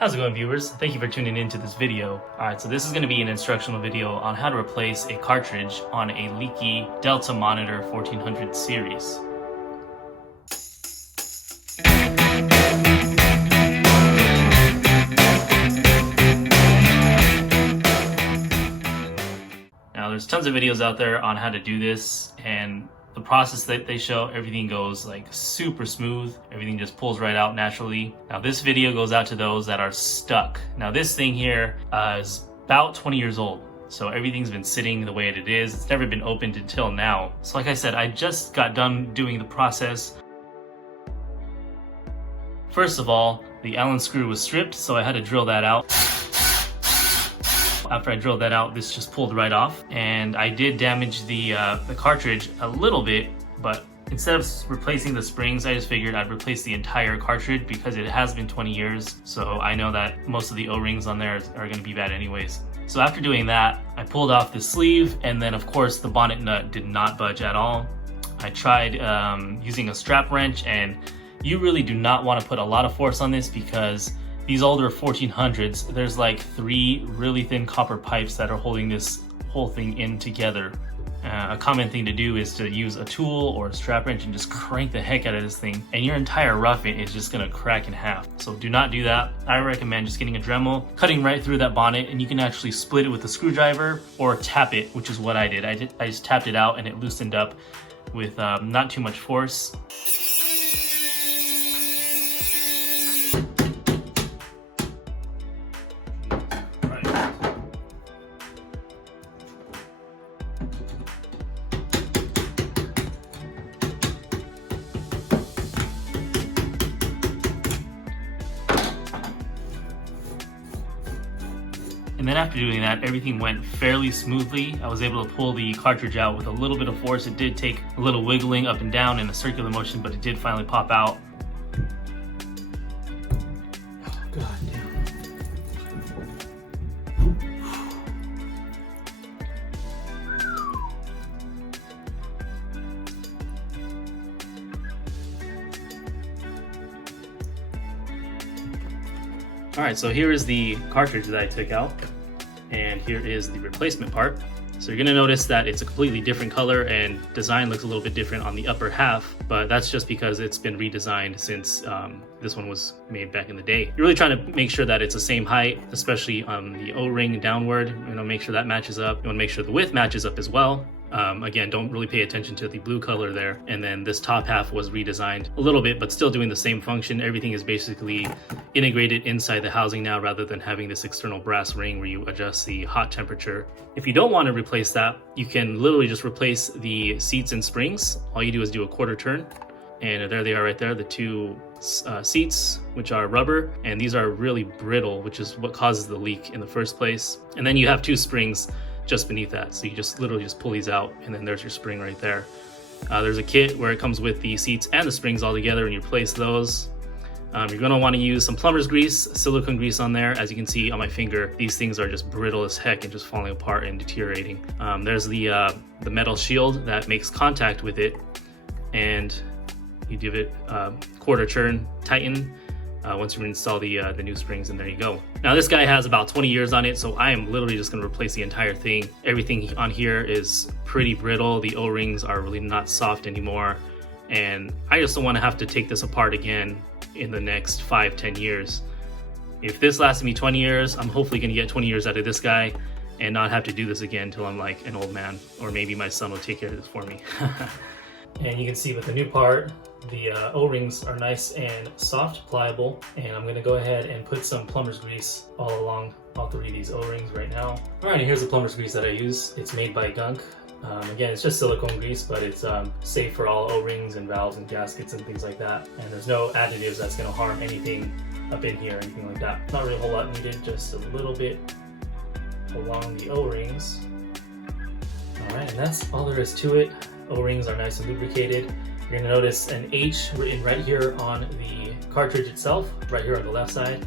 How's it going, viewers? Thank you for tuning into this video. Alright, so this is going to be an instructional video on how to replace a cartridge on a Leaky Delta Monitor 1400 series. Now, there's tons of videos out there on how to do this, and the process that they show, everything goes like super smooth. Everything just pulls right out naturally. Now this video goes out to those that are stuck. Now this thing here is about 20 years old. So everything's been sitting the way it is. It's never been opened until now. So like I said, I just got done doing the process. First of all, the Allen screw was stripped, so I had to drill that out. After I drilled that out, this just pulled right off, and I did damage the cartridge a little bit, but instead of replacing the springs, I just figured I'd replace the entire cartridge because it has been 20 years, so I know that most of the O-rings on there are going to be bad anyways. So after doing that, I pulled off the sleeve, and then of course the bonnet nut did not budge at all. I tried using a strap wrench, and you really do not want to put a lot of force on this because these older 1400s, there's like 3 really thin copper pipes that are holding this whole thing in together. A common thing to do is to use a tool or a strap wrench and just crank the heck out of this thing, and your entire roughing is just gonna crack in half. So do not do that. I recommend just getting a Dremel, cutting right through that bonnet, and you can actually split it with a screwdriver or tap it, which is what I did. I just tapped it out and it loosened up with not too much force. And then after doing that, everything went fairly smoothly. I was able to pull the cartridge out with a little bit of force. It did take a little wiggling up and down in a circular motion, but it did finally pop out. Oh, God damn. All right, so here is the cartridge that I took out, and here is the replacement part. So you're gonna notice that it's a completely different color and design looks a little bit different on the upper half, but that's just because it's been redesigned since this one was made back in the day. You're really trying to make sure that it's the same height, especially on the O-ring downward. You know, make sure that matches up. You wanna make sure the width matches up as well. Again, don't really pay attention to the blue color there. And then this top half was redesigned a little bit, but still doing the same function. Everything is basically integrated inside the housing now rather than having this external brass ring where you adjust the hot temperature. If you don't want to replace that, you can literally just replace the seats and springs. All you do is do a quarter turn, and there they are right there, the 2 seats, which are rubber, and these are really brittle, which is what causes the leak in the first place. And then you have 2 springs just beneath that, so you just literally just pull these out, and then there's your spring right there. There's a kit where it comes with the seats and the springs all together, and you replace those. You're going to want to use some plumber's grease, silicone grease on there. As you can see on my finger, these things are just brittle as heck and just falling apart and deteriorating. There's the metal shield that makes contact with it, and you give it a quarter turn, tighten, once you install the new springs, and there you go. Now this guy has about 20 years on it, so I am literally just going to replace the entire thing. Everything on here is pretty brittle. The O-rings are really not soft anymore, and I just don't want to have to take this apart again in the next 5-10 years. If this lasted me 20 years, I'm hopefully going to get 20 years out of this guy and not have to do this again until I'm like an old man, or maybe my son will take care of this for me. And you can see with the new part, the O-rings are nice and soft, pliable, and I'm gonna go ahead and put some plumber's grease all along all 3 of these O-rings right now. All right, and here's the plumber's grease that I use. It's made by Gunk. Again, it's just silicone grease, but it's safe for all O-rings and valves and gaskets and things like that. And there's no additives that's gonna harm anything up in here or anything like that. Not really a whole lot needed, just a little bit along the O-rings. All right, and that's all there is to it. O-rings are nice and lubricated. You're gonna notice an H written right here on the cartridge itself, right here on the left side.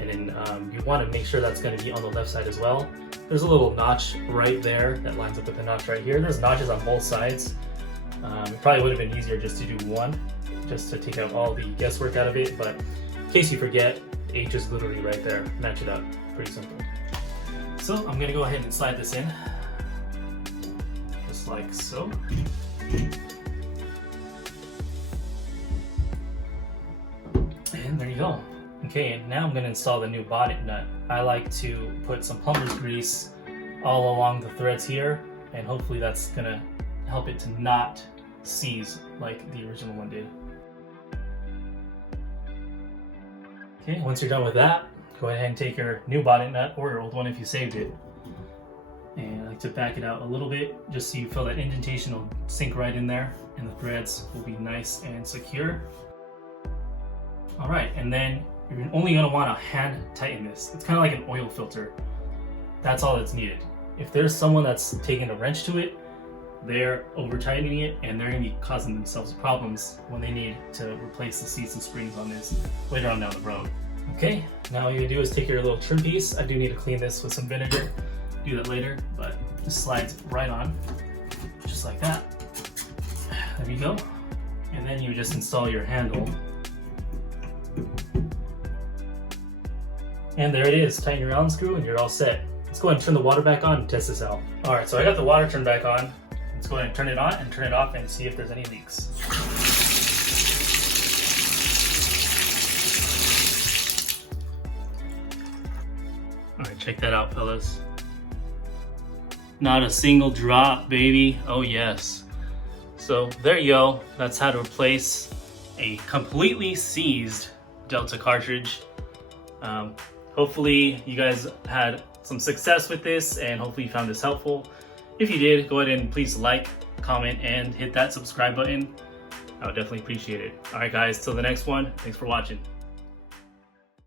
And then you wanna make sure that's gonna be on the left side as well. There's a little notch right there that lines up with the notch right here. There's notches on both sides. It probably would have been easier just to do one, just to take out all the guesswork out of it. But in case you forget, The H is literally right there. Match it up. Pretty simple. So I'm gonna go ahead and slide this in. Just like so. And there you go. Okay, and now I'm gonna install the new bonnet nut. I like to put some plumber's grease all along the threads here, and hopefully that's gonna help it to not seize like the original one did. Okay, once you're done with that, go ahead and take your new bonnet nut, or your old one if you saved it, and I like to back it out a little bit just so you feel that indentation will sink right in there and the threads will be nice and secure. Alright, and then you're only going to want to hand tighten this. It's kind of like an oil filter. That's all that's needed. If there's someone that's taking a wrench to it, they're over tightening it and they're going to be causing themselves problems when they need to replace the seats and springs on this later on down the road. Okay, now all you do is take your little trim piece. I do need to clean this with some vinegar. Do that later, but it slides right on, just like that. There you go. And then you just install your handle. And there it is. Tighten your Allen screw and you're all set. Let's go ahead and turn the water back on and test this out. Alright, so I got the water turned back on. Let's go ahead and turn it on and turn it off and see if there's any leaks. Alright, check that out, fellas. Not a single drop, baby. Oh yes. So there you go. That's how to replace a completely seized Delta cartridge. Hopefully you guys had some success with this, and hopefully you found this helpful. If you did, go ahead and please like, comment, and hit that subscribe button. I would definitely appreciate it. Alright guys, till the next one, thanks for watching.